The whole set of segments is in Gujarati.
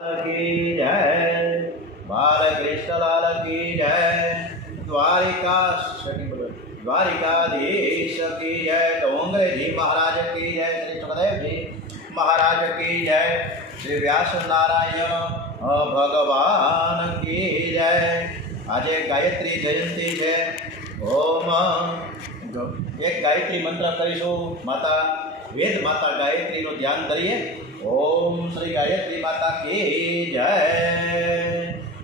की जय, बालकृष्ण लाल की जय, द्वारिकाधीश की जय, डोंगरे जी महाराज की जय, श्री सुखदेव जी महाराज की जय, श्री व्यास नारायण भगवान की जय। आज गायत्री जयंती है। ओम एक गायत्री मंत्र करीशु। माता वेद माता गायत्री नु ध्यान करिए। ओम श्री गायत्री माता की जय।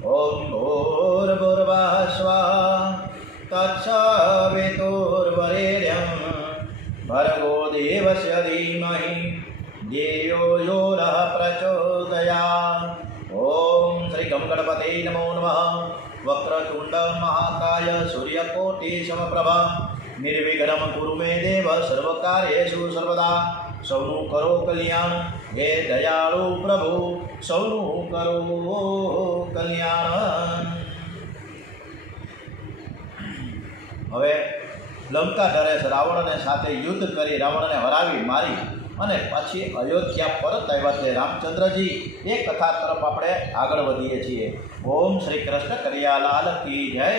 ओम भूर्भुवः स्वः तत्सवितुर्वरेण्यं भर्गो देवस्य धीमहि धियो यो नः प्रचोदयात्। ओम श्री गं गणपते नमो नमः। वक्रतुंड महाकाय सूर्यकोटि समप्रभा निर्विघ्नं कुरु मे देव सर्वकार्येषु सर्वदा। सौनु करो कल्याण हे दयाळु प्रभु, सौनु करो कल्याण। હવે લંકા નરેશ રાવણને સાથે યુદ્ધ કરી રાવણને હરાવી મારી અને પછી અયોધ્યા પરત આવ્યા છે રામચંદ્રજી। એ કથા તરફ આપણે આગળ વધીએ છીએ। ઓમ શ્રી કૃષ્ણ કનૈયાલાલ की जय।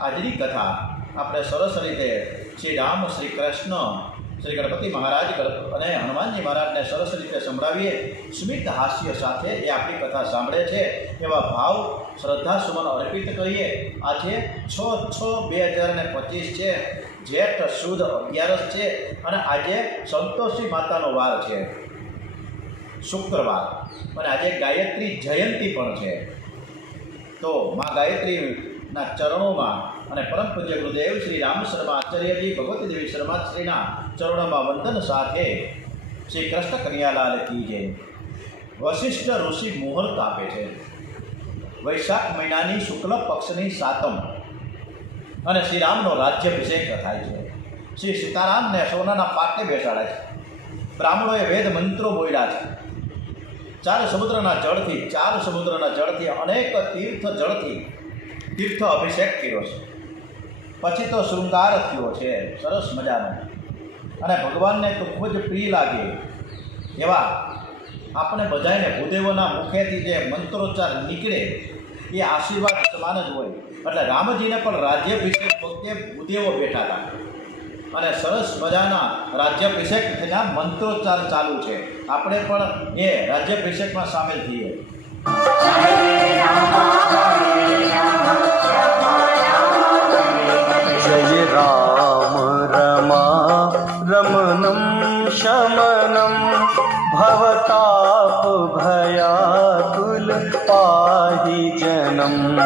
આજની કથા આપણે સરસ રીતે શ્રી રામ શ્રી કૃષ્ણ શ્રી ગણપતિ મહારાજ અને હનુમાનજી મહારાજને સરસ રીતે સંભળાવીએ સ્મિત હાસ્ય સાથે એ આપણી કથા સાંભળે છે એવા ભાવ શ્રદ્ધા સુમન અર્પિત કરીએ। આજે 6/6/2025 છે, જેઠ સુદ 11 છે અને આજે સંતોષી માતાનો વાર છે, શુક્રવાર, અને આજે ગાયત્રી જયંતી પણ છે। તો મા ગાયત્રીના ચરણોમાં અને પરમ પૂજ્ય ગુરુદેવ શ્રી રામ શર્મા આચાર્યજી ભગવતી દેવી શર્મા શ્રીના ચરણોમાં વંદન સાથે શ્રી કૃષ્ણ કનૈયાલાલ की जय। વશિષ્ઠ ઋષિ મુહૂર્ત આપે છે। વૈશાખ મહિનાની શુક્લ પક્ષની સાતમ અને શ્રી રામનો રાજ્યાભિષેક થાય છે। શ્રી સીતારામને સોનાના પાટે બેસાડે છે। બ્રાહ્મણોએ વેદ મંત્રો બોલ્યા છે। ચાર સમુદ્રના જળથી અનેક તીર્થ અભિષેક કર્યો છે। પછી તો શૃંગાર થયો છે સરસ મજાનો, અને ભગવાનને તો ખૂબ જ પ્રિય લાગે એવા આપણે બધાને ભૂદેવોના મુખેથી જે મંત્રોચ્ચાર નીકળે એ આશીર્વાદ સમાન જ હોય। એટલે રામજીને પણ રાજ્યાભિષેક વખતે ભૂદેવો બેઠા હતા અને સરસ મજાના રાજ્યાભિષેક થયા મંત્રોચ્ચાર ચાલુ છે। આપણે પણ એ રાજ્યાભિષેકમાં સામેલ થઈએ। जय राम रमा रमणं शमनं भवताप भयाकुल पाहि जनम्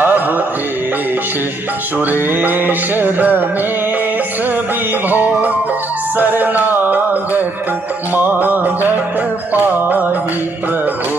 अवधेश सुरेश रमेश विभो शरणागत मागत पाहि प्रभो।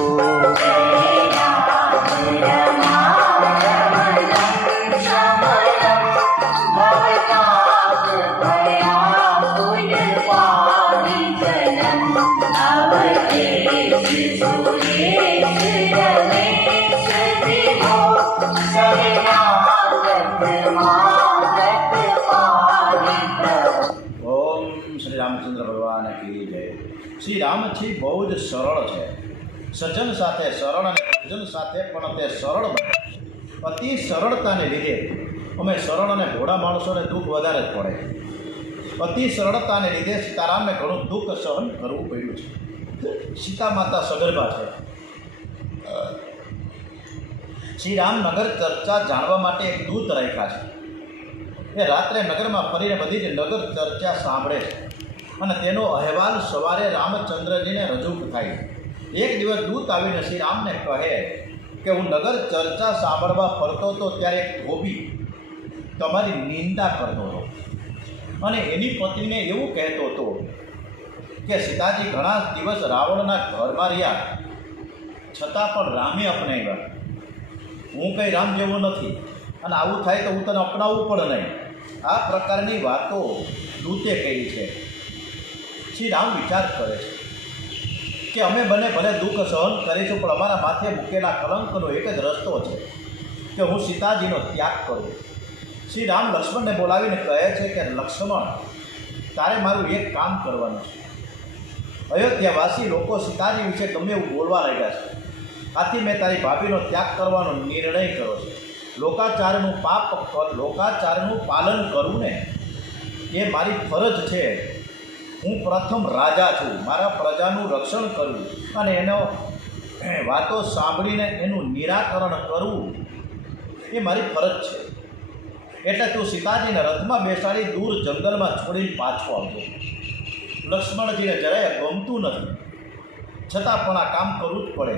રામચંદ્ર ભગવાન की जय। શ્રી રામજી બહુ જ સરળ છે। સજ્જન સાથે સરળ અને ભજન સાથે પણ તે સરળ બને। અતિ સરળતાને લીધે અમે સરળ અને ભોળા માણસોને દુઃખ વધારે જ પડે। અતિ સરળતાને લીધે સીતારામને ઘણું દુઃખ સહન કરવું પડ્યું છે। સીતા માતા સગર્ભા છે। શ્રી રામનગર ચર્ચા જાણવા માટે એક દૂત રાખ્યા છે। એ રાત્રે નગરમાં ફરીને બધી જ નગર ચર્ચા સાંભળે છે અને તેનો અહેવાલ સવારે રામચંદ્રજીને રજૂ થાય। એક દિવસ દૂત આવીને શ્રી રામને કહે કે હું નગર ચર્ચા સાંભળવા ફરતો હતો ત્યારે એક ધોબી તમારી નિંદા કરતો હતો અને એની પત્નીને એવું કહેતો હતો કે સીતાજી ઘણા દિવસ રાવણના ઘરમાં રહ્યા છતાં પણ રામે અપનાવ્યા। હું કંઈ રામ જેવો નથી અને આવું થાય તો હું તને અપનાવવું પણ નહીં। આ પ્રકારની વાતો દૂતે કહી છે। શ્રી રામ વિચાર કરે છે કે અમે બંને ભલે દુઃખ સહન કરીશું પણ અમારા માથે મૂકેલા કલંકનો એક જ રસ્તો છે કે હું સીતાજીનો ત્યાગ કરું। શ્રી રામ લક્ષ્મણને બોલાવીને કહે છે કે લક્ષ્મણ, તારે મારું એક કામ કરવાનું છે। અયોધ્યાવાસી લોકો સીતાજી વિશે ગમે એવું બોલવા લાગ્યા છે આથી મેં તારી ભાભીનો ત્યાગ કરવાનો નિર્ણય કર્યો છે. લોકાચારનું પાલન કરવું ને એ મારી ફરજ છે. હું પ્રથમ રાજા છું. મારા પ્રજાનું રક્ષણ કરવું અને એનો વાતો સાંભળીને એનું નિરાકરણ કરવું એ મારી ફરજ છે. એટલે તું સીતાજીને રથમાં બેસાડી દૂર જંગલમાં છોડીને પાછો આવજો. લક્ષ્મણજીને જરાય ગમતું નથી, છતાં પણ આ કામ કરવું જ પડે.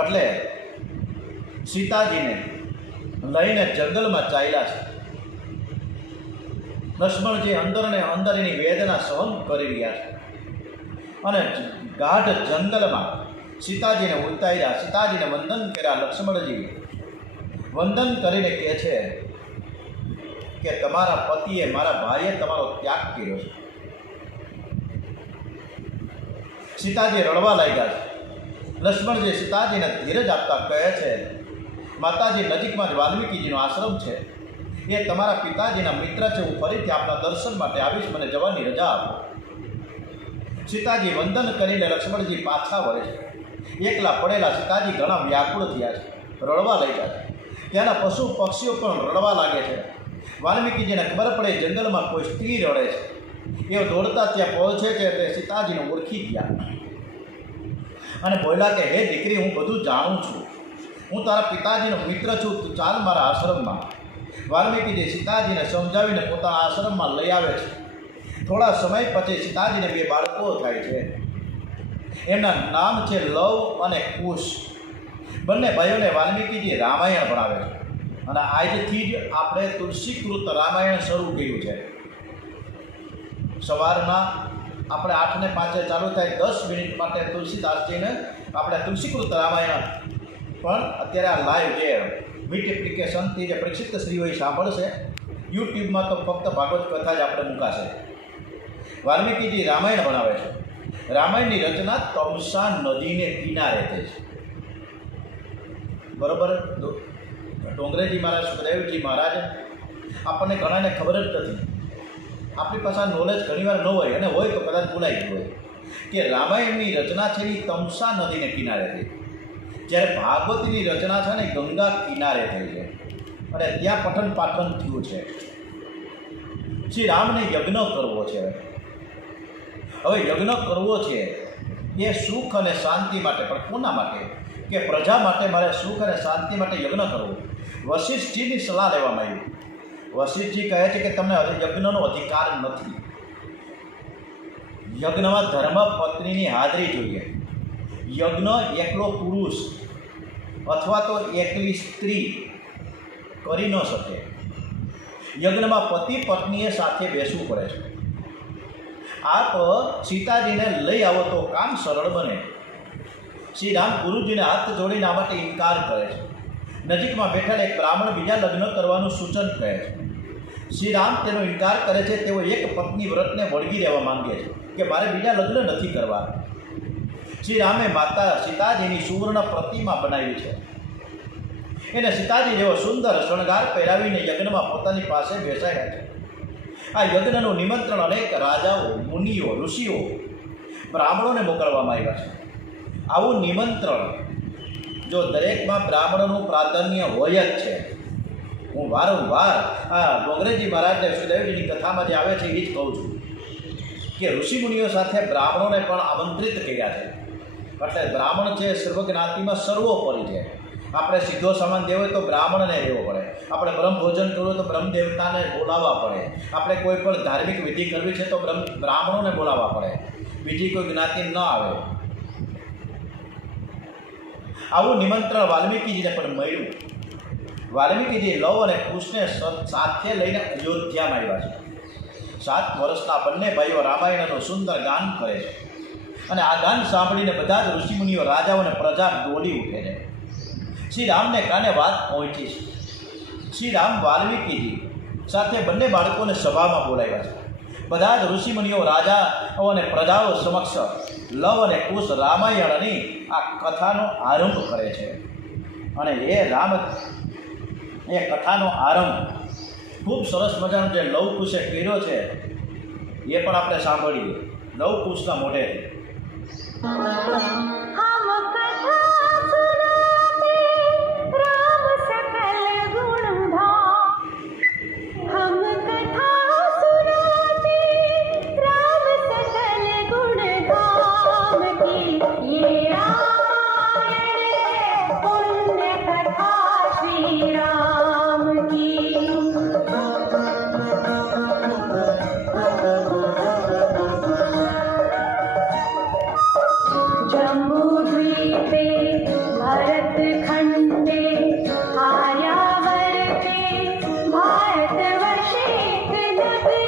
એટલે સીતાજીને લઈને જંગલમાં ચાલ્યા છે. લક્ષ્મણજી અંદરને અંદર એની વેદના સહન કરી રહ્યા છે અને ગાઢ જંગલમાં સીતાજીને ઉતાર્યા. સીતાજીને વંદન કર્યા. લક્ષ્મણજી વંદન કરીને કહે છે કે તમારા પતિએ, મારા ભાઈએ તમારો ત્યાગ કર્યો છે. સીતાજી રડવા લાગ્યા છે. લક્ષ્મણજી સીતાજીને ધીરજ આપતા કહે છે, માતાજી, નજીકમાં જ વાલ્મીકીજીનો આશ્રમ છે. એ તમારા પિતાજીના મિત્ર છે. હું ફરીથી આપના દર્શન માટે આવીશ. મને જવાની રજા આપો. સીતાજી વંદન કરીને લક્ષ્મણજી પાછા વળે છે. એકલા પડેલા સીતાજી ઘણા વ્યાકુળ થયા છે, રડવા લાગ્યા છે. ત્યાંના પશુ પક્ષીઓ પણ રડવા લાગે છે. વાલ્મીકીજીને ખબર પડે જંગલમાં કોઈ સ્ત્રી રડે છે. એ દોડતા ત્યાં પહોંચે છે એટલે સીતાજીને ઓળખી ગયા અને બોલ્યા કે હે દીકરી, હું બધું જાણું છું. હું તારા પિતાજીનો મિત્ર છું. તું ચાલ મારા આશ્રમમાં. વાલ્મીકીજી સીતાજીને સમજાવીને પોતાના આશ્રમમાં લઈ આવે છે. થોડા સમય પછી સીતાજીને 2 બાળકો થાય છે. એમના નામ છે લવ અને કુશ. બંને ભાઈઓને વાલ્મીકીજી રામાયણ ભણાવે છે અને આજથી જ આપણે તુલસીકૃત રામાયણ શરૂ કર્યું છે. સવારના આપણે 8:05 ચાલુ થાય, 10 મિનિટ માટે તુલસીદાસજીને આપણે તુલસીકૃત રામાયણ પણ અત્યારે આ લાઈવ જે મીટ જે પ્રક્ષિપ્ત શ્રીઓ સાંભળશે. યુટ્યુબમાં તો ફક્ત ભાગવત કથા જ આપણે મૂકાશે. વાલ્મીકીજી રામાયણ ભણાવે છે. રામાયણની રચના તમસા નદીને કિનારે થઈ છે. બરાબર. ડોંગરેજી મહારાજ, સુખદેવજી મહારાજ, આપણને ઘણાને ખબર જ નથી. આપણી પાસે આ નોલેજ ઘણીવાર ન હોય, અને હોય તો કદાચ ભૂલાઈ ગયું હોય કે રામાયણની રચના છે એ તમસા નદીને કિનારે થઈ. જ્યારે ભાગવતની રચના છે ને ગંગા કિનારે થઈ છે અને ત્યાં પઠન પાઠન થયું છે. શ્રી રામને યજ્ઞ કરવો છે. હવે યજ્ઞ કરવો છે એ સુખ અને શાંતિ માટે, પણ કોના માટે? કે પ્રજા માટે. મારે સુખ અને શાંતિ માટે યજ્ઞ કરવો. વશિષ્ઠજીની સલાહ લેવામાં આવી. વશિષ્ઠજી કહે છે કે તમને યજ્ઞનો અધિકાર નથી. યજ્ઞમાં ધર્મ પત્નીની હાજરી જોઈએ. યજ્ઞ એકલો પુરુષ અથવા તો એકલી સ્ત્રી કરી ન શકે. યજ્ઞમાં પતિ પત્નીએ સાથે બેસવું પડે છે. આપ સીતાજીને લઈ આવો તો કામ સરળ બને. શ્રી રામ ગુરુજીને હાથ જોડીને આ માટે ઇનકાર કરે છે. નજીકમાં બેઠેલા એક બ્રાહ્મણ બીજા લગ્ન કરવાનું સૂચન કહે છે. શ્રી રામ તેનો ઇનકાર કરે છે. તેઓ એક પત્ની વ્રતને વળગી રહેવા માંગે છે કે મારે બીજા લગ્ન નથી કરવા. શ્રી રામે માતા સીતાજીની સુવર્ણ પ્રતિમા બનાવી છે. એને સીતાજી જેવો સુંદર શણગાર પહેરાવીને યજ્ઞમાં પોતાની પાસે બેસાડ્યા છે. આ યજ્ઞનું નિમંત્રણ અનેક રાજાઓ, મુનિઓ, ઋષિઓ, બ્રાહ્મણોને મોકલવામાં આવ્યા છે. આવું નિમંત્રણ જો દરેકમાં બ્રાહ્મણોનું પ્રાધાન્ય હોય જ છે. હું વારંવાર આ ડોંગરેજી મહારાજને સુખદેવજીની કથામાં જે આવે છે એ જ કહું છું કે ઋષિમુનિઓ સાથે બ્રાહ્મણોને પણ આમંત્રિત કર્યા છે. એટલે બ્રાહ્મણ છે સર્વજ્ઞાતિમાં સર્વોપરી છે. આપણે સીધો સામાન દેવો હોય તો બ્રાહ્મણને દેવો પડે. આપણે બ્રહ્મ ભોજન કરવું હોય તો બ્રહ્મ દેવતાને બોલાવવા પડે. આપણે કોઈ પણ ધાર્મિક વિધિ કરવી છે તો બ્રાહ્મણોને બોલાવવા પડે. બીજી કોઈ જ્ઞાતિ ન આવે. આવું નિમંત્રણ વાલ્મીકીજીને પણ મળ્યું. વાલ્મીકીજી લવ અને કુશને સાથે લઈને અયોધ્યામાં આવ્યા છે. 7 વર્ષના બંને ભાઈઓ રામાયણનું સુંદર ગાન કરે છે અને આ ગાન સાંભળીને બધા જ ઋષિમુનિઓ, રાજાઓ અને પ્રજા ડોલી ઉઠે છે. શ્રી રામને કાને વાત પહોંચી છે. શ્રી રામ વાલ્મીકીજી સાથે બંને બાળકોને સભામાં બોલાવ્યા છે. બધા જ ઋષિમુનિઓ, રાજાઓ અને પ્રજાઓ સમક્ષ લવ અને કુશ રામાયણની આ કથાનો આરંભ કરે છે. અને એ કથાનો આરંભ ખૂબ સરસ મજાનો જે લવ કુશે કર્યો છે એ પણ આપણે સાંભળીએ લવ કુશના મોઢેથી. हम कथा सुनाते राम सकल गुण धाम, हम कथा सुनाते राम सकल गुण धाम की, ये रामायण है पुण्य कथा श्री राम की। जम्बूद्वीपे भरतखण्डे आर्यावर्ते भारतवर्षे एक नगरी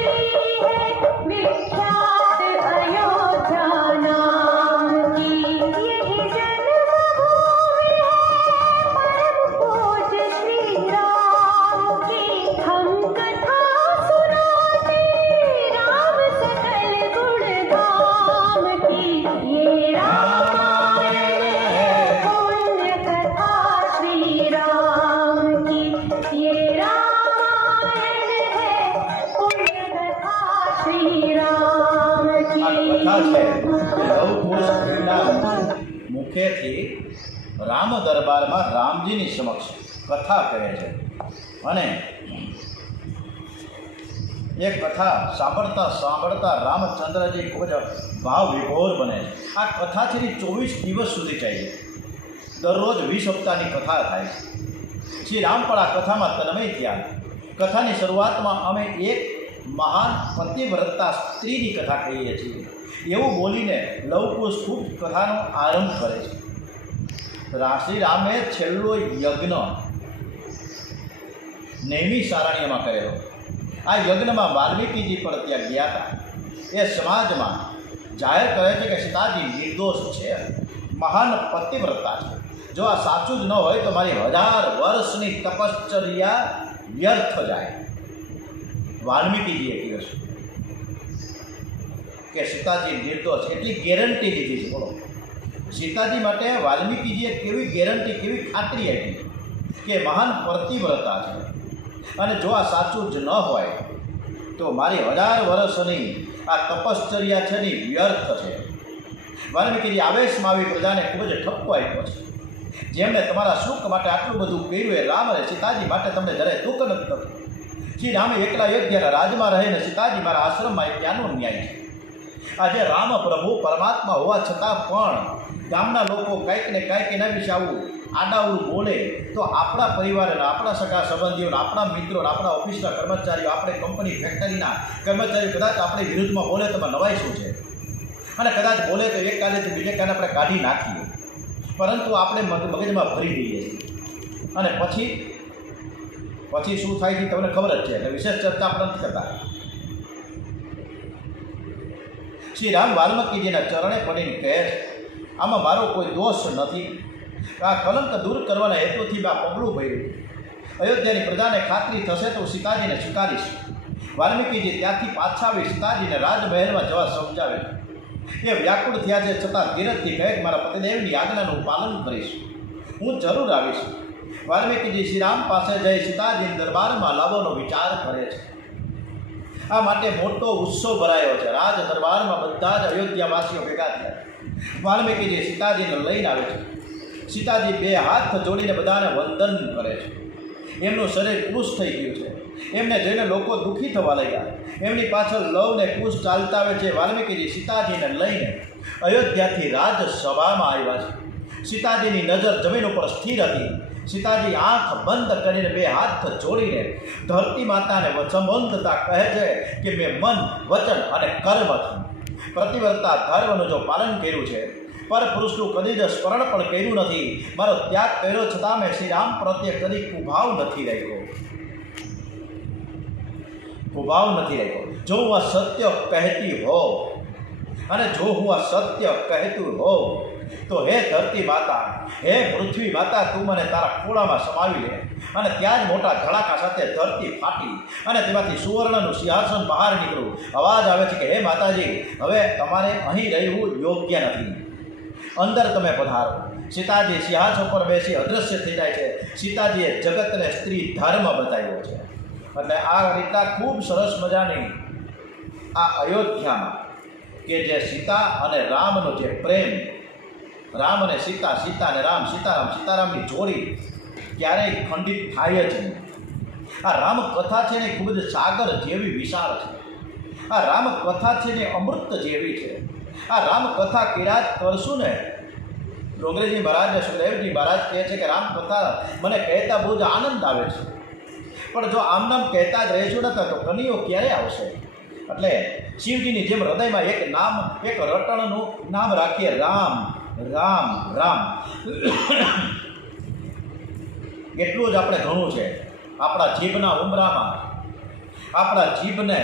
है विख्यात अयोध्या नाम की, यही जन्मभूमि है परम पूज्य श्री राम की। हम कथा सुनाते राम सकल गुण धाम की, ये रामायण है पुण्य कथा श्री राम की, ये रामायण है पुण्य कथा श्री राम આ की। કથા છે એ લવકુશ સ્ત્રીના મુખેથી રામ દરબારમાં રામજીની સમક્ષ કથા કહે છે અને એ કથા સાંભળતા સાંભળતા રામચંદ્રજી ખૂબ જ ભાવ વિભોર બને છે। આ કથા છે ને 24 દિવસ સુધી ચાલે, દરરોજ 20 હપ્તાની કથા થાય છે। શ્રી રામ પણ આ કથામાં તન્મય થયા। કથાની શરૂઆતમાં અમે એક મહાન પતિવ્રતા સ્ત્રીની કથા કહીએ છીએ એવું બોલીને લવકુશ ખૂબ કથાનો આરંભ કરે છે। શ્રી રામે છેલ્લો યજ્ઞ નેમી સારણ્યમાં કરેલો। આ યજ્ઞમાં વાલ્મીકીજી પણ ત્યાં ગયા હતા। એ સમાજમાં જાહેર કરે છે કે સીતાજી નિર્દોષ છે, મહાન પતિવ્રતા છે। જો આ સાચું જ ન હોય તો મારી 1000 વર્ષની તપશ્ચર્યા વ્યર્થ જાય। વાલ્મીકીજીએ કહ્યું છે કે સીતાજી નિર્દોષ, એટલી ગેરંટી લીધી છે। બોલો, સીતાજી માટે વાલ્મીકીજીએ કેવી ગેરંટી, કેવી ખાતરી આપી કે મહાન પતિવ્રતા છે અને જો આ સાચું જ ન હોય તો મારી 1000 વર્ષની આ તપશ્ચર્યા છે ને વ્યર્થ છે। વાલ્મીકીજી આવેશમાં આવી પ્રજાને ખૂબ જ ઠપકો આપ્યો છે। જેમણે તમારા સુખ માટે આટલું બધું કર્યું એ રામ અને સીતાજી માટે તમને જરાય દુઃખ નથી થતું। શ્રી રામે એકલા અયોધ્યાના રાજમાં રહીને સીતાજી મારા આશ્રમમાં એક ક્યાંનો ન્યાય છે। આજે રામ પ્રભુ પરમાત્મા હોવા છતાં પણ ગામના લોકો કંઈક ને કંઈક એના વિશે આવું આડાવડું બોલે તો આપણા પરિવારના, આપણા સગા સંબંધીઓના, આપણા મિત્રોના, આપણા ઓફિસના કર્મચારીઓ, આપણે કંપની ફેક્ટરીના કર્મચારીઓ કદાચ આપણી વિરુદ્ધમાં બોલે તો નવાઈ શું છે? અને કદાચ બોલે તો એક કાલેથી બીજે કાલે આપણે કાઢી નાખીએ, પરંતુ આપણે મગજમાં ભરી દઈએ છીએ અને પછી શું થાય છે તમને ખબર જ છે, એટલે વિશેષ ચર્ચા આપણે નથી કરતા। શ્રી રામ વાલ્મીકીજીના ચરણે પડીને કહે, આમાં મારો કોઈ દોષ નથી। આ કલંક દૂર કરવાના હેતુથી મેં આ પગલું ભર્યું। અયોધ્યાની પ્રજાને ખાતરી થશે તો સીતાજીને સ્વીકારીશ। વાલ્મીકીજી ત્યાંથી પાછા આવી સીતાજીને રાજમહેલમાં જવા સમજાવે છે। એ વ્યાકુળ થયા છે છતાં ધીરજથી કહે કે મારા પતિદેવની આજ્ઞાનું પાલન કરીશ, હું જરૂર આવીશ। વાલ્મીકીજી શ્રી રામ પાસે જઈ સીતાજીના દરબારમાં લાવવાનો વિચાર કરે છે। આ માટે મોટો ઉત્સવ ભરાયો છે। રાજ દરબારમાં બધા જ અયોધ્યાવાસીઓ ભેગા થયા। વાલ્મીકીજી સીતાજીને લઈને આવે છે। સીતાજી 2 હાથ જોડીને બધાને વંદન કરે છે। એમનું શરીર કુશ થઈ ગયું છે। એમને જોઈને લોકો દુઃખી થવા લાગ્યા। એમની પાછળ લવ ને કુશ ચાલતા આવે છે। વાલ્મીકીજી સીતાજીને લઈને અયોધ્યાથી રાજસભામાં આવ્યા છે। સીતાજીની નજર જમીન ઉપર સ્થિર હતી। સીતાજી આંખ બંધ કરીને 2 હાથ જોડીને ધરતી માતાને સંબોધતા કહે છે કે મેં મન, વચન અને કર્મથી પ્રતિવ્રતા ધર્મનું જો પાલન કર્યું છે, પરપુરુષનું કદી જ સ્મરણ પણ કર્યું નથી, મારો ત્યાગ કર્યો છતાં મેં શ્રી રામ પ્રત્યે કદી કુભાવ નથી રાખ્યો। જો હું આ સત્ય કહેતી હોઉં અને જો હું આ સત્ય કહેતું હોઉં તો હે ધરતી માતા, હે પૃથ્વી માતા, તું મને તારા ખોળામાં સમાવી લે। અને ત્યાં જ મોટા ધડાકા સાથે ધરતી ફાટી અને તેમાંથી સુવર્ણનું સિંહાસન બહાર નીકળ્યું। અવાજ આવે છે કે હે માતાજી, હવે તમારે અહીં રહેવું યોગ્ય નથી, અંદર તમે પધારો। સીતાજી સિંહાસન પર બેસી અદૃશ્ય થઈ જાય છે। સીતાજીએ જગતને સ્ત્રી ધર્મ બતાવ્યો છે। એટલે આ રીતના ખૂબ સરસ મજાની આ અયોધ્યામાં કે જે સીતા અને રામનો જે પ્રેમ, રામ અને સીતા, સીતા અને રામ, સીતારામ, સીતારામની જોડી ક્યારેય ખંડિત થાય જ નહીં. આ રામકથા છે ને એ ખૂબ જ સાગર જેવી વિશાળ છે. આ રામકથા છે ને અમૃત જેવી છે. આ રામકથા કિરાત કરશું ને, ડોંગરેજી મહારાજ, સુખદેવજી મહારાજ કહે છે કે રામકથા મને કહેતા બહુ જ આનંદ આવે છે, પણ જો આમ નામ કહેતા જ રહીશું ને તો કનૈયો ક્યારે આવશે? એટલે શિવજીની જેમ હૃદયમાં એક નામ, એક રટણનું નામ રાખીએ, રામ રામ રામ. એટલું જ આપણે ઘણું છે. આપણા જીભના ઉમરામાં આપણા જીભને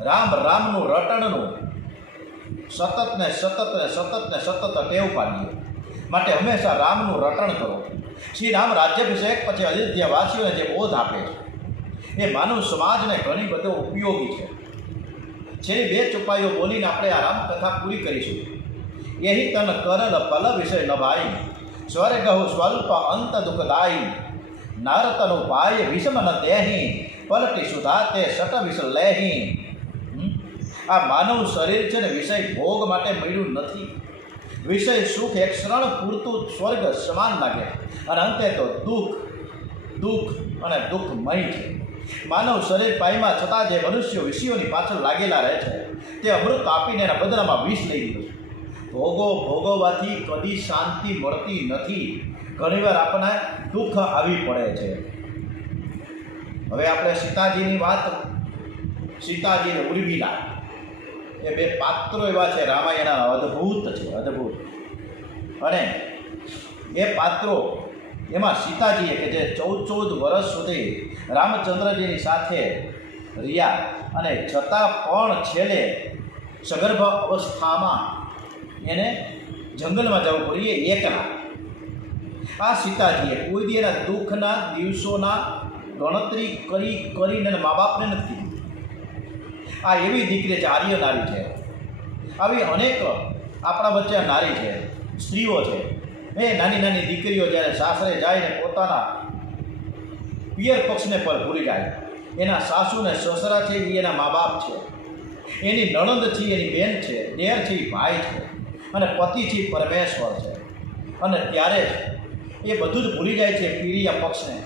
રામ રામનું રટણનું સતત ને સતત ને સતત ને સતત ટેવ પાડીએ. માટે હંમેશા રામનું રટણ કરો. શ્રી રામ રાજ્યાભિષેક પછી અયોધ્યાવાસીઓને જે બોધ આપે છે એ માનવ સમાજને ઘણી બધો ઉપયોગી છે. છેલ્લી 2 ચોપાઈઓ બોલીને આપણે આ રામકથા પૂરી કરીશું. યહી તન કરલ પલ વિષય નભાઈ, સ્વર્ગહુ સ્વલ્પ અંત દુઃખદાયી, નારતન ઉપાય વિષમ ન દેહી, પલટી સુધા તે સટ વિષ લેહી. આ માનવ શરીર છે ને વિષય ભોગ માટે મળ્યું નથી. વિષય સુખ એક ક્ષણ પૂરતું સ્વર્ગ સમાન લાગે અને અંતે તો દુઃખ દુઃખ અને દુઃખમય છે. માનવ શરીર પાયમાં છતાં જે મનુષ્યો વિષયોની પાછળ લાગેલા રહે છે તે અમૃત આપીને એના બદલામાં વિષ લઈ લીધું. ભોગો ભોગવવાથી કદી શાંતિ મળતી નથી. ઘણીવાર આપણને દુઃખ આવી પડે છે. હવે આપણે સીતાજીની વાત, સીતાજી અને ઉર્મિલા એ 2 પાત્રો એવા છે રામાયણના, અદ્ભુત છે, અદ્ભુત. અને એ પાત્રો એમાં સીતાજીએ કે જે 14 વર્ષ સુધી રામચંદ્રજીની સાથે રહ્યા અને છતાં પણ છેલ્લે સગર્ભ અવસ્થામાં એને જંગલમાં જવું પડ્યું એકલા. આ સીતાજીએ કોઈ દી એના દુઃખના દિવસોના ગણતરી કરીને મા બાપને નથી કીધી. આ એવી દીકરી છે, આર્ય નારી છે. આવી અનેક આપણા વચ્ચે નારી છે, સ્ત્રીઓ છે. એ નાની નાની દીકરીઓ જ્યારે સાસરે જાય ને પોતાના પિયર પક્ષને પર ભૂલી જાય. એના સાસુ ને સસરા છે એ એના મા બાપ છે, એની નણંદ છે એની બેન છે, દેર છે એ ભાઈ છે, અને પતિ છે એ પરમેશ્વર છે. અને ત્યારે એ બધું જ ભૂલી જાય છે પિરિય પક્ષને.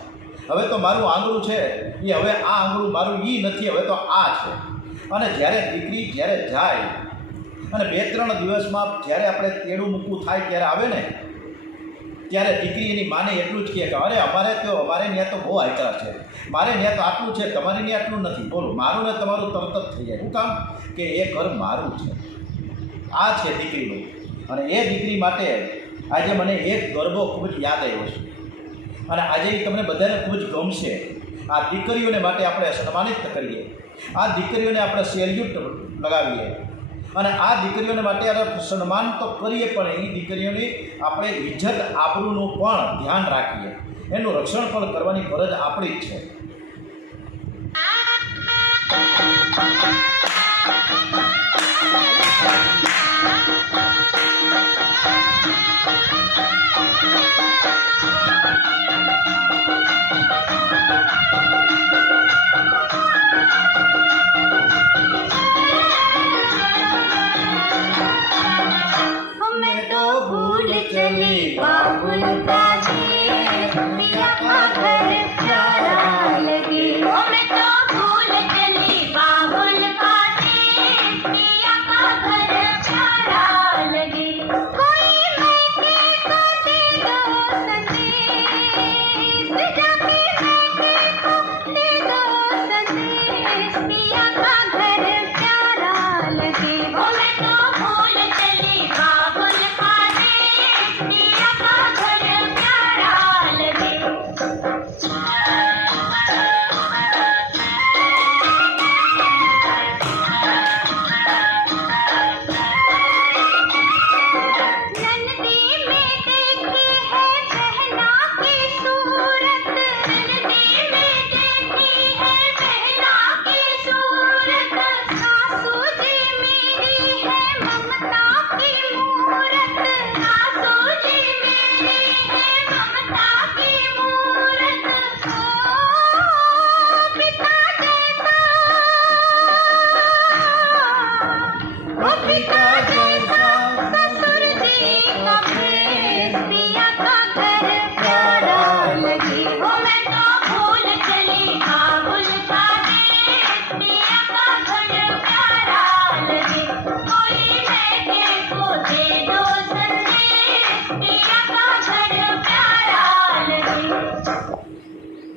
હવે તો મારું આંગળું છે એ હવે આ આંગળું મારું એ નથી, હવે તો આ છે. અને જ્યારે દીકરી જ્યારે જાય અને 2-3 દિવસમાં જ્યારે આપણે તેડું મૂકવું થાય ત્યારે આવે ને, ત્યારે દીકરી એની માને એટલું જ કહે કે અરે અમારે ત્યાં તો બહુ આયતરા છે, મારે ત્યાં તો આટલું છે, તમારે ત્યાં આટલું નથી. બોલો, મારું ને તમારું તરત જ થઈ જાય. શું કામ? કે એ ઘર મારું છે. આ છે દીકરીનું. અને એ દીકરી માટે આજે મને એક ગરબો ખૂબ જ યાદ આવ્યો છે અને આજે એ તમને બધાને ખૂબ જ ગમશે. આ દીકરીઓને માટે આપણે સન્માનિત કરીએ, આ દીકરીઓને આપણે સેલ્યુટ લગાવીએ અને આ દીકરીઓને માટે આપણે સન્માન તો કરીએ, પણ એ દીકરીઓની આપણે ઇજ્જત આબરૂનું પણ ધ્યાન રાખીએ. એનું રક્ષણ પણ કરવાની ફરજ આપણી જ છે. हमें तो भूल चली बाबुल का देश, पिया का घर प्यारा लगे. हमें तो भूल चली बाबुल का देश, पिया का घर प्यारा लगे. कोई मैके को दे दो संदेश, जाके मैके को दे दो संदेश, पिया का घर प्यारा लगे. हमें तो भूल चली बाबुल का देश, पिया का घर प्यारा लगे.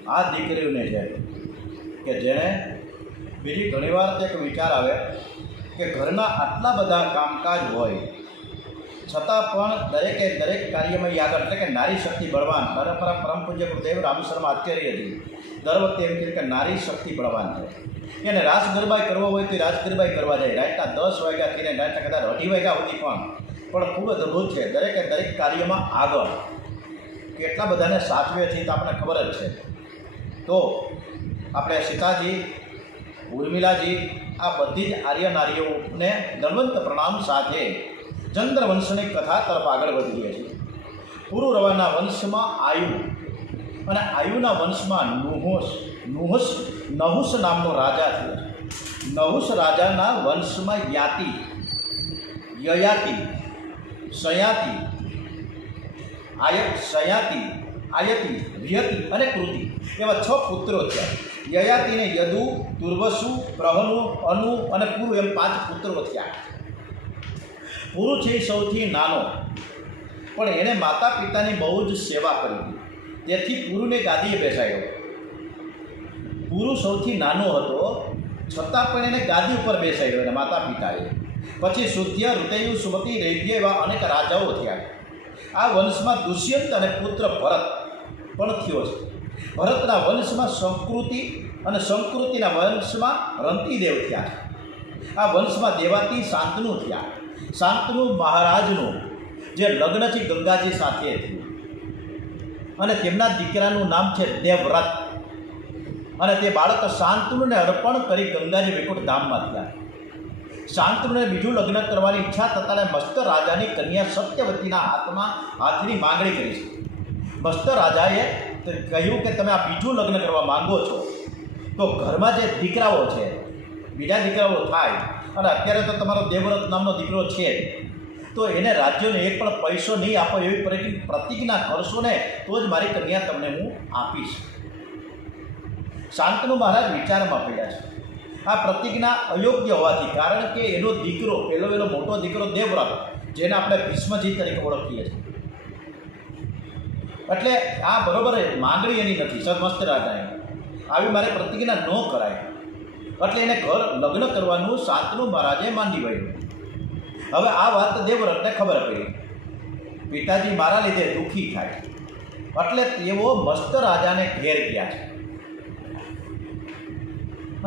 આ દીકરીઓને છે કે જેણે બીજી ઘણીવાર એક વિચાર આવે કે ઘરના આટલા બધા કામકાજ હોય છતાં પણ દરેક કાર્યમાં યાદ એટલે કે નારી શક્તિ બળવાન. પરંપરા પરમ પૂજ્ય ગુરુદેવ રામેશ્વરમાં આચાર્ય હતી દર વખતે એમ કહે કે નારી શક્તિ બળવાન છે. એને રાસ ગરબા કરવો હોય તો રાસ ગરબા કરવા જાય. રાતના 10 વાગ્યાથી ને રાતના કદાચ 2:30 વાગ્યા સુધી પણ ખૂબ જ અદ્ભુત છે. દરેક કાર્યમાં આગળ કેટલા બધાને સાચવે છે તો આપણને ખબર જ છે. તો આપણે સીતાજી, ઉર્મિલાજી, આ બધી જ આર્ય નારીઓને દલવંત પ્રણામ સાથે ચંદ્રવંશની કથા તરફ આગળ વધીએ છીએ. પુરુરવાના વંશમાં આયુ અને આયુના વંશમાં નહુષ નામનો રાજા થયો. નહુષ રાજાના વંશમાં યાતિ, યયાતિ, સયાતિ, આયતિ, વ્યતિ અને કૃતિ એવા 6 પુત્રો થયા. યયાતિને યદુ, દુર્વસુ, પ્રહનુ, અનુ અને પુરુ એમ 5 પુત્રો થયા. પુરુ છે એ સૌથી નાનો, પણ એણે માતા પિતાની બહુ જ સેવા કરી હતી. તેથી પુરુને ગાદીએ બેસાડ્યો. પુરુ સૌથી નાનો હતો છતાં પણ એને ગાદી ઉપર બેસાડ્યો એને માતા પિતાએ. પછી શુદ્ધ્ય, ઋતયુ, સુમતિ, રૈભ્ય એવા અનેક રાજાઓ થયા. આ વંશમાં દુષ્યંત અને પુત્ર ભરત પણ થયો છે. ભરતના વંશમાં સંકૃતિ અને સંકૃતિના વંશમાં રંતિદેવ થયા છે. આ વંશમાં દેવાતી શાંતનુ થયા. શાંતનુ મહારાજનું જે લગ્ન છે ગંગાજી સાથે થયું અને તેમના દીકરાનું નામ છે દેવવ્રત. અને તે બાળક શાંતનુને અર્પણ કરી ગંગાજી વૈકુંઠ ધામમાં થયા. શાંતનુને બીજું લગ્ન કરવાની ઈચ્છા થતાં મસ્ત રાજાની કન્યા સત્યવતીના હાથની માંગણી કરી છે. મસ્ત રાજાએ કહ્યું કે તમે આ બીજું લગ્ન કરવા માંગો છો તો ઘરમાં જે દીકરાઓ છે બીજા દીકરાઓ થાય અને અત્યારે તો તમારો દેવવ્રત નામનો દીકરો છે તો એને રાજ્યનો એક પણ પૈસો નહીં આપો એવી પ્રતિજ્ઞા કરશો ને તો જ મારી કન્યા તમને હું આપીશ. શાંતનુ મહારાજ વિચારમાં પડ્યા છે. આ પ્રતિજ્ઞા અયોગ્ય હોવાથી, કારણ કે એનો દીકરો પેલો મોટો દીકરો દેવવ્રત જેને આપણે ભીષ્મજી તરીકે ઓળખીએ છીએ, એટલે આ બરોબર માંગણી એની નથી. સમસ્ત રાજાએ આવી મારે પ્રતિજ્ઞા ન કરાય એટલે એને લગ્ન કરવાનું શાંતનુ મહારાજે માંડી વળ્યું. હવે આ વાત દેવવ્રતને ખબર પડી. પિતાજી મારા લીધે દુઃખી થાય એટલે તેઓ મસ્ત રાજાને ઘેર ગયા છે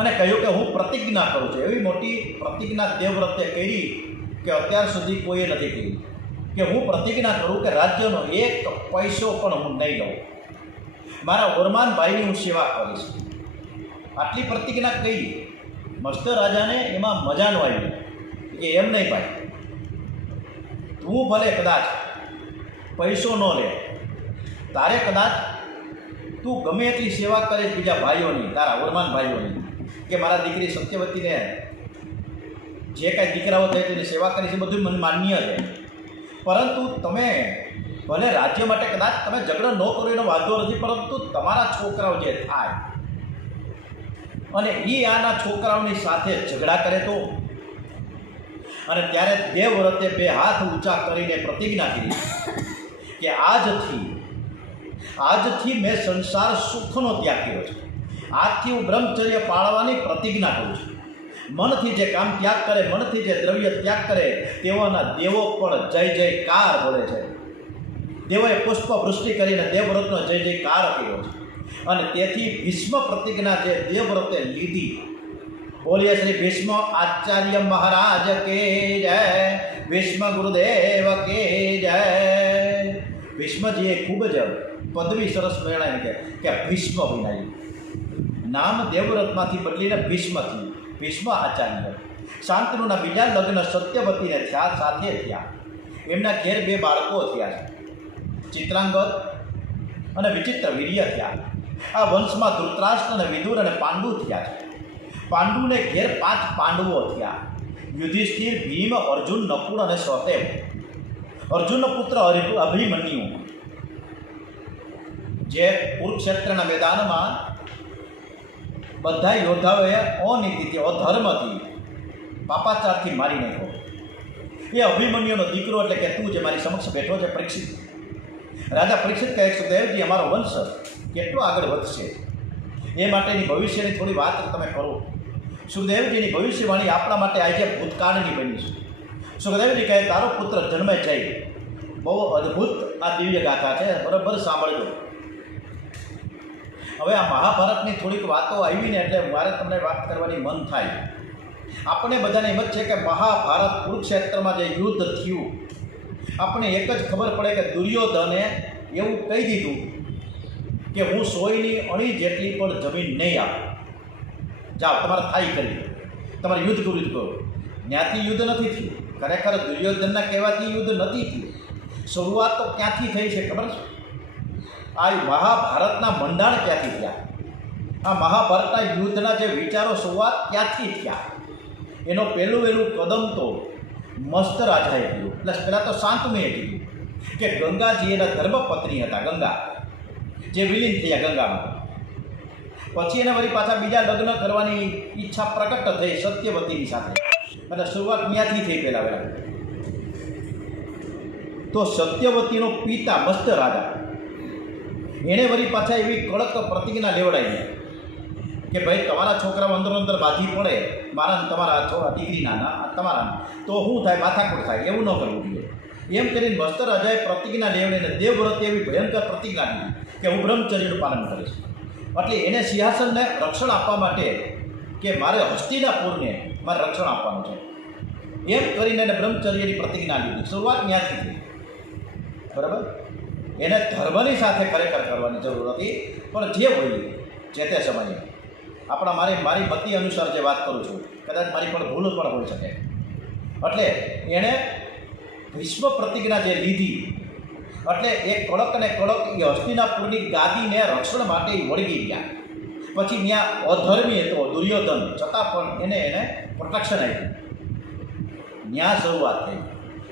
અને કહ્યું કે હું પ્રતિજ્ઞા કરું છું. એવી મોટી પ્રતિજ્ઞા દેવવ્રતે કરી કે અત્યાર સુધી કોઈએ નથી કરી કે હું પ્રતિજ્ઞા કરું કે રાજ્યનો એક પૈસો પણ હું નહીં લઉં, મારા ઓરમાન ભાઈની હું સેવા કરીશ. આટલી પ્રતિજ્ઞા કરી. મસ્ત રાજાને એમાં મજા ન આવી કે એમ નહીં ભાઈ, તું ભલે કદાચ પૈસો ન લે, તારે કદાચ તું ગમે એટલી સેવા કરીશ બીજા ભાઈઓની, તારા ઓરમાન ભાઈઓની, કે મારા દીકરી સત્યવતીને જે કાંઈ દીકરાઓ થાય તેની સેવા કરી છે બધું મને માન્ય છે, પરંતુ તમે ભલે રાજ્ય માટે કદાચ તમે ઝઘડો ન કરો એનો વાંધો નથી, પરંતુ તમારા છોકરાઓ જે થાય અને એ આના છોકરાઓની સાથે ઝઘડા કરે તો. અને ત્યારે દેવવ્રતે 2 હાથ ઊંચા કરીને પ્રતિજ્ઞા કરી કે આજથી મેં સંસાર સુખનો ત્યાગ કર્યો છે. આજથી હું બ્રહ્મચર્ય પાળવાની પ્રતિજ્ઞા કરું છું. મનથી જે કામ ત્યાગ કરે, મનથી જે દ્રવ્ય ત્યાગ કરે તેઓના દેવો પણ જય જયકાર બોલે છે. દેવોએ પુષ્પ વૃષ્ટિ કરીને દેવવ્રતનો જય જયકાર કર્યો છે. અને તેથી ભીષ્મ પ્રતિજ્ઞા જે દેવવ્રતે લીધી, બોલીએ શ્રી ભીષ્મ આચાર્ય મહારાજ કે જય, ભીષ્મ ગુરુદેવ કે જય. ભીષ્મજીએ ખૂબ જ પદવી સરસ મેળવી કે ભીષ્મ વિનાયું. નામ દેવવ્રતમાંથી બદલીને ભીષ્મ થયું, ભીષ્મ આચાર્ય. શાંતનુના બીજા લગ્ન સત્યવતીને થયા સાથે થયા. એમના ઘેર 2 બાળકો થયા છે, ચિત્રાંગદ અને વિચિત્ર વીર્ય થયા. આ વંશમાં ધૃતરાષ્ટ્ર અને વિદુર અને પાંડુ થયા છે. પાંડુને ઘેર 5 પાંડવો થયા, યુધિષ્ઠિર, ભીમ, અર્જુન, નકુળ અને સહદેવ. અર્જુનનો પુત્ર અભિમન્યુ જે કુરુક્ષેત્રના મેદાનમાં બધા યોદ્ધાઓએ અનીતિથી, અધર્મથી, પાપાચારથી મારી નાખ્યો. એ અભિમન્યુનો દીકરો એટલે કે તું જે મારી સમક્ષ બેઠો છે પરીક્ષિત. રાજા પરીક્ષિત કહે સુદેવજી અમારો વંશ કેટલો આગળ વધશે, એ માટેની ભવિષ્યની થોડી વાત તમે કરો. સુખદેવજીની ભવિષ્યવાણી આપણા માટે આજે ભૂતકાળની બની છે. સુખદેવજી કહે તારો પુત્ર જન્મે જાય. બહુ અદ્ભુત આ દિવ્ય ગાથા છે, બરાબર સાંભળજો. હવે આ મહાભારતની થોડીક વાતો આવી ને એટલે મારે તમને વાત કરવાની મન થાય. આપણે બધાને એમ જ છે કે મહાભારત કુરુક્ષેત્રમાં જે યુદ્ધ થયું, આપણે એક જ ખબર પડે કે દુર્યોધને એવું કહી દીધું કે હું સોયની અણી જેટલી પણ જમીન નહીં આપું. જાઓ તમારે થાય કરી, તમારે યુદ્ધ કરો. ત્યાંથી યુદ્ધ નથી થયું. ખરેખર દુર્યોધનના કહેવાથી યુદ્ધ નથી થયું. શરૂઆત તો ક્યાંથી થઈ છે ખબર છે? આ મહાભારતના મંડાણ ક્યાંથી થયા? આ મહાભારતના યુદ્ધના જે વિચારો શરૂઆત ક્યાંથી થયા? એનો પહેલું કદમ તો મસ્ત રાજાએ કીધું. એટલે પહેલાં તો શાંતનુએ કીધું કે ગંગાજી એના ધર્મપત્ની હતા, ગંગા જે વિલીન થયા ગંગામાં. પછી એને વળી પાછા બીજા લગ્ન કરવાની ઈચ્છા પ્રકટ થઈ સત્યવતીની સાથે. એટલે શરૂઆત ત્યાંથી થઈ પહેલાં. તો સત્યવતીનો પિતા મસ્ત રાજા, એણે વળી પાછા એવી કડક પ્રતિજ્ઞા લેવડાવી કે ભાઈ તમારા છોકરાઓ અંદર બાધી પડે મારા તમારા દીકરીના તમારા, તો શું થાય? માથાકૂટ થાય. એવું ન કરવું જોઈએ. એમ કરીને મસ્ત રાજાએ પ્રતિજ્ઞા લેવડીને દેવવ્રતે એવી ભયંકર પ્રતિજ્ઞા લીધી કે હું બ્રહ્મચર્યનું પાલન કરીશ. એટલે એને સિંહાસનને રક્ષણ આપવા માટે કે મારે હસ્તિનાપુરને મારે રક્ષણ આપવાનું છે એમ કરીને એને બ્રહ્મચર્યની પ્રતિજ્ઞા લીધી. શરૂઆત ત્યાંથી થઈ, બરાબર. એને ધર્મની સાથે ખરેખર કરવાની જરૂર હતી, પણ જે હોય જે તે સમયે મારી મતિ અનુસાર જે વાત કરું છું, કદાચ મારી પણ ભૂલ પણ હોઈ શકે. એટલે એણે વિશ્વ પ્રતિજ્ઞા જે લીધી, એટલે એ કડક ને કડક એ હસ્તિનાપુરની ગાદીને રક્ષણ માટે વળગી ગયા. પછી ત્યાં અધર્મી હતો દુર્યોધન, છતાં પણ એને પ્રોટેક્શન આપ્યું. ત્યાં શરૂઆત થઈ,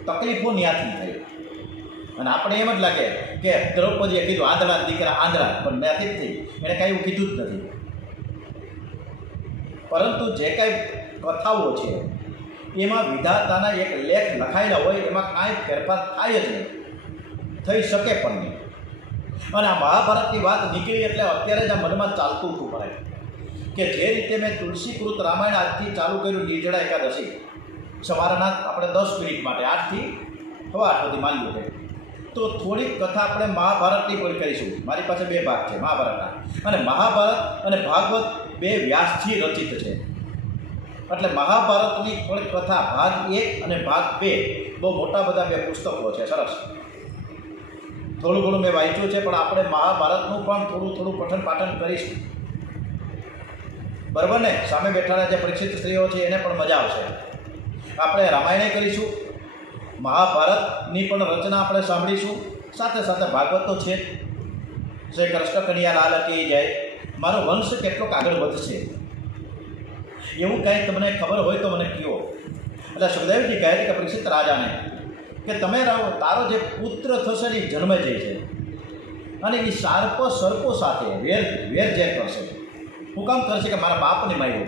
તકલીફો ત્યાંથી થઈ. અને આપણે એમ જ લાગે કે દ્રૌપદીએ કીધું આંધળા દીકરા આંધળા, પણ ત્યાંથી જ થઈ. એણે કાંઈ એવું કીધું જ નથી. પરંતુ જે કાંઈ કથાઓ છે એમાં વિધાતાના એક લેખ લખાયેલા હોય, એમાં કાંઈ ફેરફાર થાય જ નહીં, થઈ શકે પણ નહીં. અને આ મહાભારતની વાત નીકળી એટલે અત્યારે જ આ મનમાં ચાલતું હતું પડે કે જે રીતે મેં તુલસીકૃત રામાયણ આજથી ચાલુ કર્યું, નિર્જળા એકાદશી સવારના આપણે 10 મિનિટ માટે 8 થી સવા 8 સુધી માન્યું છે, તો થોડીક કથા આપણે મહાભારતની પણ કરીશું. મારી પાસે 2 ભાગ છે મહાભારતના, અને મહાભારત અને ભાગવત 2 વ્યાસથી રચિત છે. એટલે મહાભારતની થોડીક કથા ભાગ 1 અને ભાગ 2 બહુ મોટા બધા 2 પુસ્તકો છે. સરસ થોડું ઘણું મેં વાંચ્યું છે, પણ આપણે મહાભારતનું પણ થોડું પઠન પાઠન કરીશું, બરાબર ને? સામે બેઠાના જે પરીક્ષિત સ્ત્રીઓ છે એને પણ મજા આવશે. આપણે રામાયણે કરીશું, મહાભારતની પણ રચના આપણે સાંભળીશું, સાથે સાથે ભાગવત તો છે. શ્રી કૃષ્ણ કનૈયા લાલ કી જય. મારો વંશ કેટલોક આગળ વધશે એવું કાંઈ તમને ખબર હોય તો મને કહો. એટલે સુખદેવજી કહે છે કે પરીક્ષિત રાજાને કે તમે તારો જે પુત્ર થશે ને એ જન્મે જાય છે, અને એ સર્પો સાથે વેરઝેર કરશે. હું કામ કરશે કે મારા બાપને માર્યો,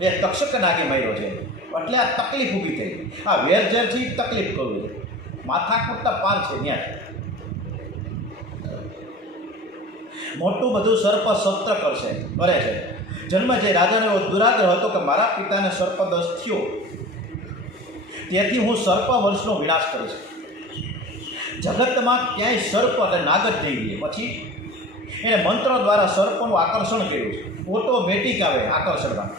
એ તક્ષક નાગે માર્યો છે, એટલે આ તકલીફ ઊભી થઈ. આ વેરઝેરથી તકલીફ કરવી છે, માથા કૂટતા પાર છે. ત્યાં મોટું બધું સર્પ સત્ર કરે છે. જન્મ જે રાજાનો એવો દુરાગ્રહ હતો કે મારા પિતાને સર્પદંશ થયો, તેથી હું સર્પ વંશનો વિનાશ કરીશ. જગતમાં ક્યાંય સર્પ એટલે નાગ જ થઈ ગઈ. પછી એને મંત્ર દ્વારા સર્પનું આકર્ષણ કર્યું. ઓટોમેટિક આવે આકર્ષણમાં,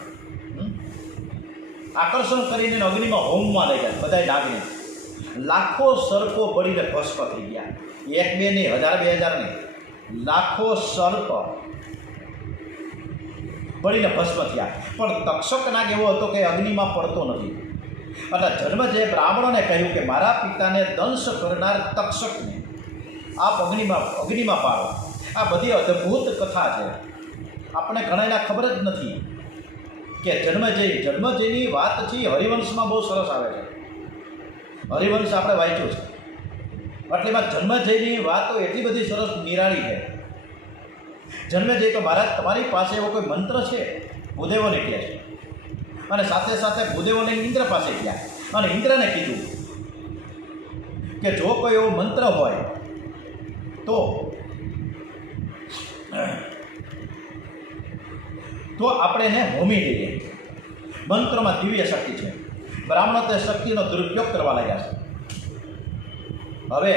આકર્ષણ કરીને અગ્નિમાં હોમમાં લઈ ગયા બધા નાગને. લાખો સર્પો બળીને ભસ્મ થઈ ગયા. 1 2 નહીં, 1000 2000 નહીં, લાખો સર્પ બળીને ભસ્મ થયા. પણ તક્ષક નાગ એવો હતો કે અગ્નિમાં પડતો નથી. એટલે જન્મ જે બ્રાહ્મણોને કહ્યું કે મારા પિતાને દંશ કરનાર તક્ષકને આપ અગ્નિમાં પાડો. આ બધી અદ્ભુત કથા છે, આપણે ઘણાને ખબર જ નથી કે જન્મજયની વાત છે. હરિવંશમાં બહુ સરસ આવે છે. હરિવંશ આપણે વાંચ્યું છે, એટલે એમાં જન્મજયની વાતો એટલી બધી સરસ નિરાળી છે. જન્મજય તો મહારાજ તમારી પાસે એવો કોઈ મંત્ર છે? ભૂદેવોને કહે છે, અને સાથે સાથે ભૂદેવોને ઇન્દ્ર પાસે ગયા, અને ઇન્દ્રને કીધું કે જો કોઈ એવો મંત્ર હોય તો તો આપણે એને હોમી દઈએ. મંત્રમાં દિવ્ય શક્તિ છે. બ્રાહ્મણો તે શક્તિનો દુરુપયોગ કરવા લાગ્યા છે. હવે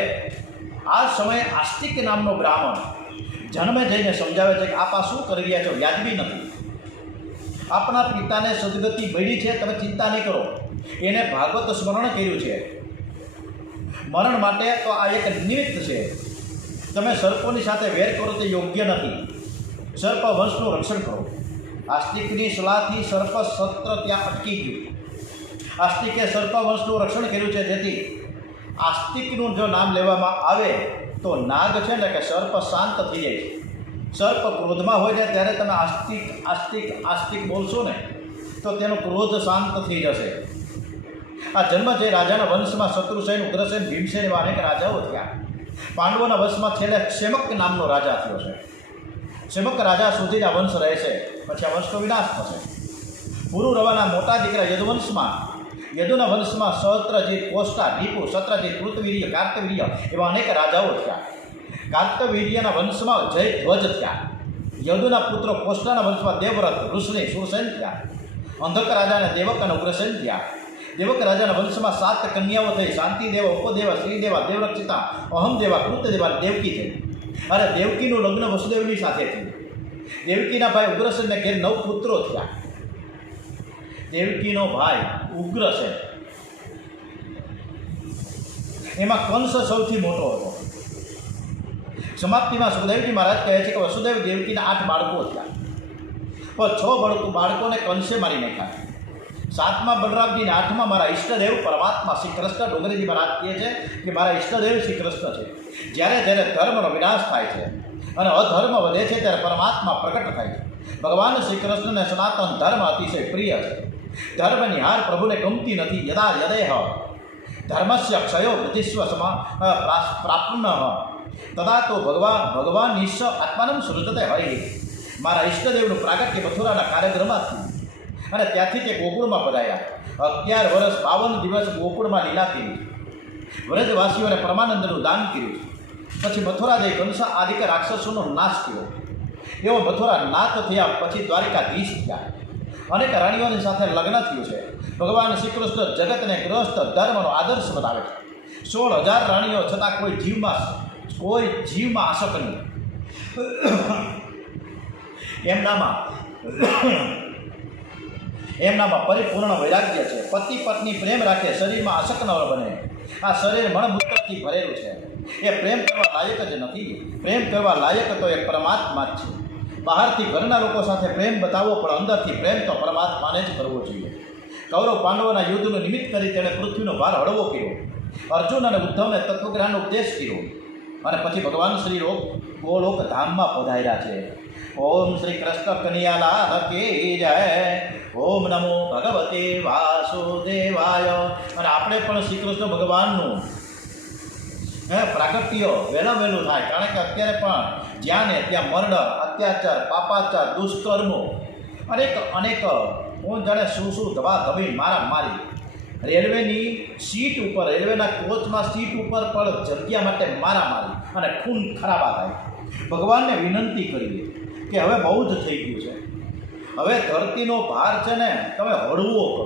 આ સમયે આસ્તિક નામનો બ્રાહ્મણ જન્મે જઈને સમજાવે છે કે આપ આ શું કરી રહ્યા છો, વ્યાજબી નથી. આપણા પિતાને સદગતિ મળી છે, તમે ચિંતા નહીં કરો. એને ભાગવત સ્મરણ કર્યું છે. મરણ માટે તો આ એક નિમિત્ત છે. તમે સર્પોની સાથે વેર કરો તે યોગ્ય નથી. સર્પ વંશનું રક્ષણ કરો. આસ્તિકની સલાહથી સર્પ સત્ર ત્યાં અટકી ગયું. આસ્તિકે સર્પ વંશનું રક્ષણ કર્યું છે, જેથી આસ્તિકનું જો નામ લેવામાં આવે તો નાગ છે ને કે સર્પ શાંત થઈ જાય છે. સર્પ ક્રોધમાં હોય ને ત્યારે તમે આસ્તિક આસ્તિક આસ્તિક બોલશો ને તો તેનો ક્રોધ શાંત થઈ જશે. આ જન્મ છે રાજાના વંશમાં શત્રુસેન, ઉગ્રસેન, ભીમસેન એવા અનેક રાજાઓ થયા. પાંડવોના વંશમાં છેલ્લે ક્ષેમક નામનો રાજા થયો છે. ક્ષેમક રાજા સુધી આ વંશ રહેશે, પછી આ વંશનો વિનાશ થશે. પુરુરવાના મોટા દીકરા યદુના વંશમાં સહસ્ત્રજીત, કોષ્ટા, દીપુ, સત્રજીત, કૃતવીર્ય, કાર્તવીર્ય એવા અનેક રાજાઓ થયા. કાર્તવીર્યના વંશમાં જયધ્વજ થયા. યદુના પુત્રો કોષ્ટાના વંશમાં દેવવ્રત, ઋષિ, સુરસેન થયા. અંધક રાજાને દેવક અને ઉગ્રસેન થયા. દેવક રાજાના વંશમાં 7 કન્યાઓ થઈ. શાંતિદેવ, ઉપદેવ, શ્રીદેવા, દેવરક્ષિતા, અહમદેવા, કૃતદેવા, દેવકી થઈ. અરે દેવકીનું લગ્ન વસુદેવની સાથે થયું. દેવકીના ભાઈ ઉગ્રસેનને ઘેર 9 પુત્રો થયા. દેવકીનો ભાઈ ઉગ્રસેન, એમાં કંસ સૌથી મોટો હતો. સમાપ્તિમાં સુખદેવજી મહારાજ કહે છે કે વસુદેવ દેવકીના 8 બાળકો થયા, પણ 6 બાળકોને કંસે મારી નાખ્યા. 7મા બલરામજીને, 8મા મારા ઈષ્ટદેવ પરમાત્મા શ્રી કૃષ્ણ. ડોંગરીજી મહારાજ કહે છે કે મારા ઈષ્ટદેવ શ્રી કૃષ્ણ છે. જ્યારે ધર્મનો વિનાશ થાય છે અને અધર્મ વધે છે ત્યારે પરમાત્મા પ્રગટ થાય છે. ભગવાન શ્રી કૃષ્ણને સનાતન ધર્મ અતિશય પ્રિય છે. ધર્મની હાર પ્રભુને ગમતી નથી. યદા યદેહ ધર્મસ્ય ક્ષયો વૃદ્ધિસ્વ પ્રાપ્ન તદા તો ભગવાન ઈશ આત્માનમ સૃજતે હરિ. મારા ઈષ્ટદેવનું પ્રાગટ્ય મથુરાના કાર્યક્રમમાં થયું અને ત્યાંથી તે ગોકુળમાં પધાર્યા. 11 વર્ષ 52 દિવસ ગોકુળમાં લીલા કરી. વ્રજવાસીઓને પરમાનંદનું દાન કર્યું. પછી મથુરા જઈ કંસ આદિક રાક્ષસોનો નાશ કર્યો. એવો મથુરા નાથ થયા પછી દ્વારિકાધીશ થયા. અનેક રાણીઓની સાથે લગ્ન થયું છે. ભગવાન શ્રી કૃષ્ણ જગતને ગ્રસ્ત ધર્મનો આદર્શ બતાવે છે. 16,000 રાણીઓ છતાં કોઈ જીવમાં આસક્ત નહીં. એમનામાં પરિપૂર્ણ વૈરાગ્ય છે. પતિ પત્ની પ્રેમ રાખે, શરીરમાં આસક્ત ન બને. આ શરીર મણમૂત્રથી ભરેલું છે. એ પ્રેમ કરવા લાયક જ નથી. પ્રેમ કરવા લાયક તો એ પરમાત્મા જ છે. બહારથી ઘરના લોકો સાથે પ્રેમ બતાવવો, પણ અંદરથી પ્રેમ તો પરમાત્માને જ કરવો જોઈએ. કૌરવ પાંડવોના યુદ્ધનું નિમિત્ત કરી તેણે પૃથ્વીનો ભાર હળવો કર્યો. અર્જુન અને ઉદ્ધવને તત્વજ્ઞાનનો ઉપદેશ કર્યો અને પછી ભગવાન શ્રી ગોલોક ધામમાં પધાર્યા છે. ઓમ શ્રી કૃષ્ણ કનૈયાલાલ કી જય. ઓમ નમો ભગવતે વાસુદેવાય. અને આપણે પણ શ્રી કૃષ્ણ ભગવાનનું પ્રાગટ્ય વહેલું થાય. કારણ કે અત્યારે પણ જ્યાં ને ત્યાં મર્ડર, અત્યાચાર, પાપાચાર, દુષ્કર્મો, અનેક હું જાણે શું ધબાધબી મારી. રેલવેની સીટ ઉપર, રેલવેના કોચમાં સીટ ઉપર પણ જગ્યા માટે મારામારી અને ખૂન ખરાબા થાય. ભગવાનને વિનંતી કરીએ કે હવે બહુ જ થઈ ગયું છે. હવે ધરતીનો ભાર છે ને તમે હળવો કરો.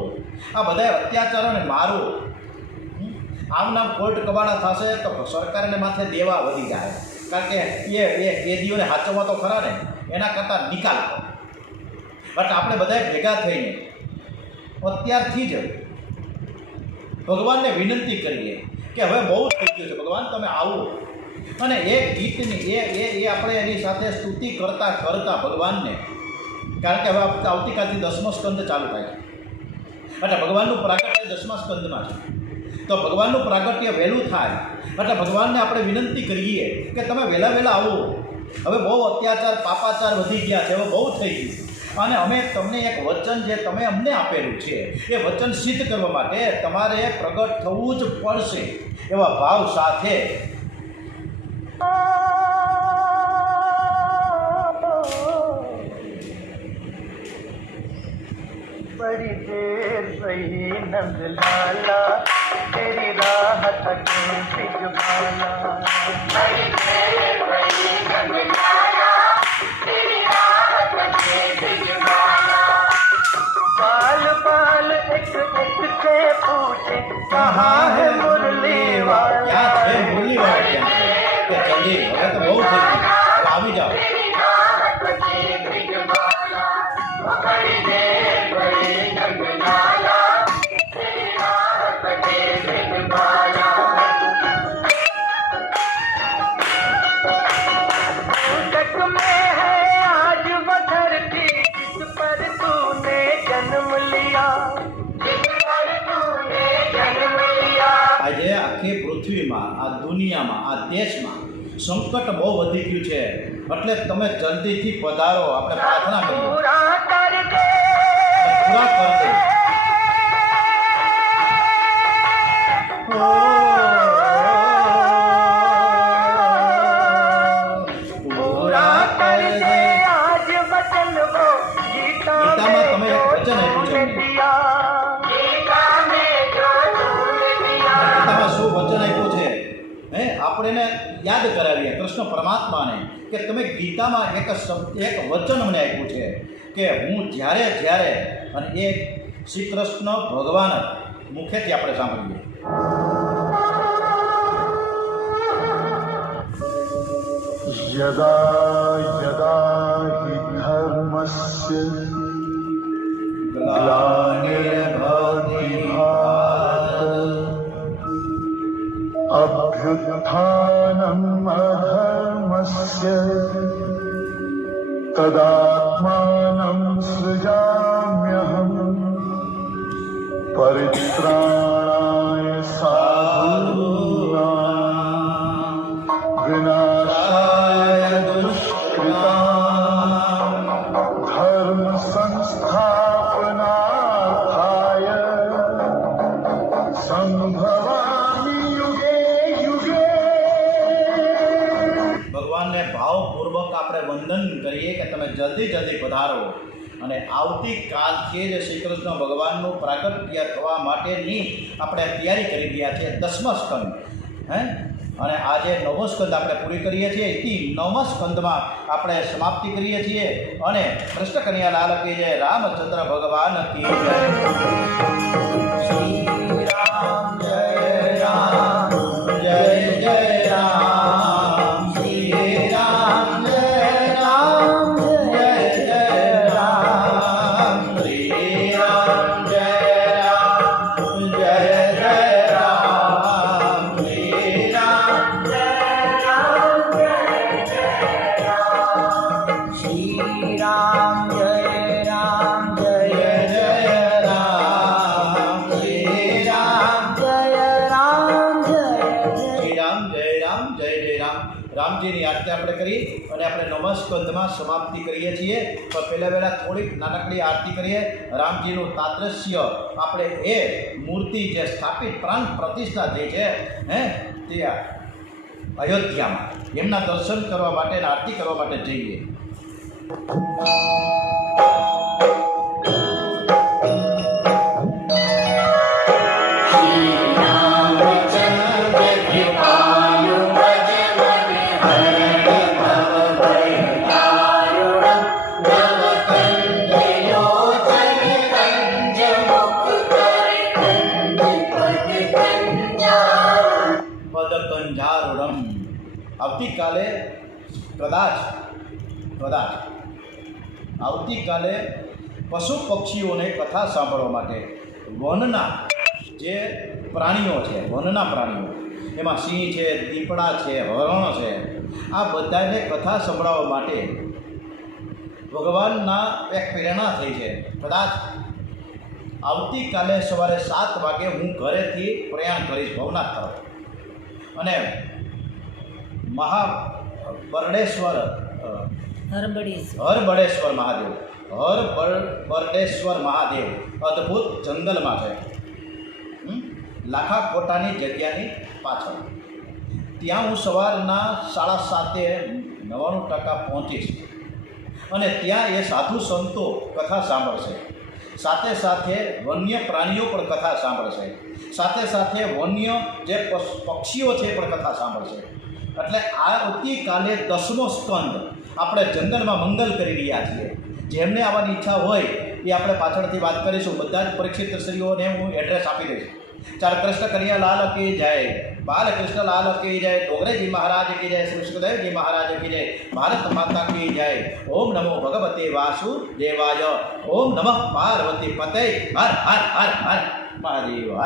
આ બધા અત્યાચારોને મારો. આમ કોર્ટ કબાડા થશે તો સરકારને માથે દેવા વધી જાય. કારણ કે એ કેદીઓને હાચવવા તો ખરા ને, એના કરતાં નિકાલ કરો. બટ આપણે બધા ભેગા થઈને અત્યારથી જ ભગવાનને વિનંતી કરીએ કે હવે બહુ થઈ ગયું છે, ભગવાન તમે આવો. અને એ ગીતની એ આપણે એની સાથે સ્તુતિ કરતાં ભગવાનને, કારણ કે હવે આવતીકાલથી 10મો સ્કંદ ચાલુ થાય છે. એટલે ભગવાનનું પ્રાગટ્ય 10મા સ્કંદમાં છે. તો ભગવાનનું પ્રાગટ્ય વહેલું થાય એટલે ભગવાનને આપણે વિનંતી કરીએ કે તમે વહેલા આવો. હવે બહુ અત્યાચાર, પાપાચાર વધી ગયા છે, હવે બહુ થઈ ગયું. અને અમે તમને એક વચન જે તમે અમને આપેલું છે એ વચન સિદ્ધ કરવા માટે તમારે પ્રગટ થવું જ પડશે. એવા ભાવ સાથે बड़ी देर सही नंद लाला तेरी राह तके बिजबाला. बड़ी देर सही नंद लाला तेरी राह तके बिजबाला. कहाँ है मुरली वाला? ક્યાં છે મુરલી વાળા? ક્યાં કે જલ્દી, હવે તો બહુ થઈ ગયું, હવે આવી જાઓ. जग में है आज वो धरती जिस पर तूने जन्म लिया, जिस पर तूने जन्म लिया। આજે આખી પૃથ્વીમાં, આ દુનિયામાં, આ દેશમાં સંકટ બહુ વધી ગયું છે, એટલે તમે જલ્દીથી પધારો, આપણે પ્રાર્થના કરીએ. पूरा कर दे, પૂરા કર દે. पूरा कर दे आज वचन वो गीता ગીતામાં તમે में એક जो વચન આપ્યું છે तूने અમને. दिया, गीता में जो तूने दिया। ગીતામાં શું વચન આપ્યું છે? આપણે એને યાદ કરાવીએ કૃષ્ણ પરમાત્માને કે તમે ગીતામાં એક શબ્દ, એક વચન મને આપ્યું છે કે હું જ્યારે જ્યારે, અને એ શ્રી કૃષ્ણ ભગવાન મુખેથી આપણે સાંભળીએ. यदा यदा हि धर्मस्य ગ્લાનિર્ભવતિ ભારત अभ्युत्थानम् अधर्मस्य तदात्मानं सृजाम्यहम् परित्राणाय साधूनां विनाशाय दुष्कृतां धर्म संस्थापनार्थाय संभवामि युगे युगे। ભગવાનને ભાવપૂર્વક આપણે વંદન કરીએ કે તમે જલ્દી જલ્દી પધારો, અને આવતીકાલથી જ શ્રી કૃષ્ણ ભગવાનનું પ્રાગટ્ય થવા માટેની આપણે તૈયારી કરી રહ્યા છીએ. 10મો સ્કંદ, અને આજે 9મો સ્કંદ આપણે પૂરી કરીએ છીએ. એથી 9મા સ્કંદમાં આપણે સમાપ્તિ કરીએ છીએ. અને કૃષ્ણ કન્યા લાલ કી જય, રામચંદ્ર ભગવાન કી જય. શ્રી રામ જય રામ, જય જય રામ. શ્રી રામ જય રામ, જય જય રામ. શ્રી રામ જય રામ, જય જય રામ. શ્રી રામ જય રામ, જય જય રામ. શ્રી રામ જય રામ, જય જય રામ. શ્રી રામ જય રામ, જય શ્રી રામ જય રામ, જય જય રામ. રામજીની આરતી આપણે કરી અને આપણે 9મા સ્કંદમાં સમાપ્તિ કરીએ છીએ. પણ પહેલાં થોડીક નાનકડી આરતી કરીએ. રામજીનું તાદ્રશ્ય, આપણે એ મૂર્તિ જે સ્થાપિત પ્રાણ પ્રતિષ્ઠા થઈ છે તે અયોધ્યામાં, એમના દર્શન કરવા માટે અને આરતી કરવા માટે જઈએ. પદકંજારુડમ. આવતીકાલે કદાચ આવતીકાલે પશુ પક્ષીઓને કથા સાંભળવા માટે વનના જે પ્રાણીઓ છે, વનના પ્રાણીઓ, એમાં સિંહ છે, દીપડા છે, હરણ છે, આ બધાને કથા સંભળાવવા માટે ભગવાનના એક પ્રેરણા થઈ છે. કદાચ આવતીકાલે સવારે 7 વાગે હું ઘરેથી પ્રયાણ કરીશ ભવનાથ તરફ, અને હરબળેશ્વર મહાદેવ અદ્ભુત જંગલમાં છે, લાખાકોટાની જગ્યાની પાછળ. ત્યાં હું સવારના 7:30 પહોંચીશ, અને ત્યાં એ સાધુ સંતો કથા સાંભળશે, સાથે સાથે વન્ય પ્રાણીઓ પણ કથા સાંભળશે, સાથે સાથે વન્ય જે પક્ષીઓ છે પણ કથા સાંભળશે. એટલે આવતીકાલે 10મો સ્કંદ આપણે જંગલમાં મંગલ કરી રહ્યા છીએ. જેમને આવવાની ઈચ્છા હોય એ આપણે પાછળથી વાત કરીશું. બધા જ પરીક્ષિત શ્રીઓને હું એડ્રેસ આપી દઈશ. ચાલ કૃષ્ણ કનૈયા લાલ કી જય, બાલકૃષ્ણ લાલ કી જય, ડોંગરેજી મહારાજ કી જય, શ્રી સુખદેવજી મહારાજ કી જય, ભારત માતા કી જય. ઓમ નમો ભગવતે વાસુદેવાય. ઓમ નમઃ પાર્વતી પતે. હર હર હર હર મહાદેવ.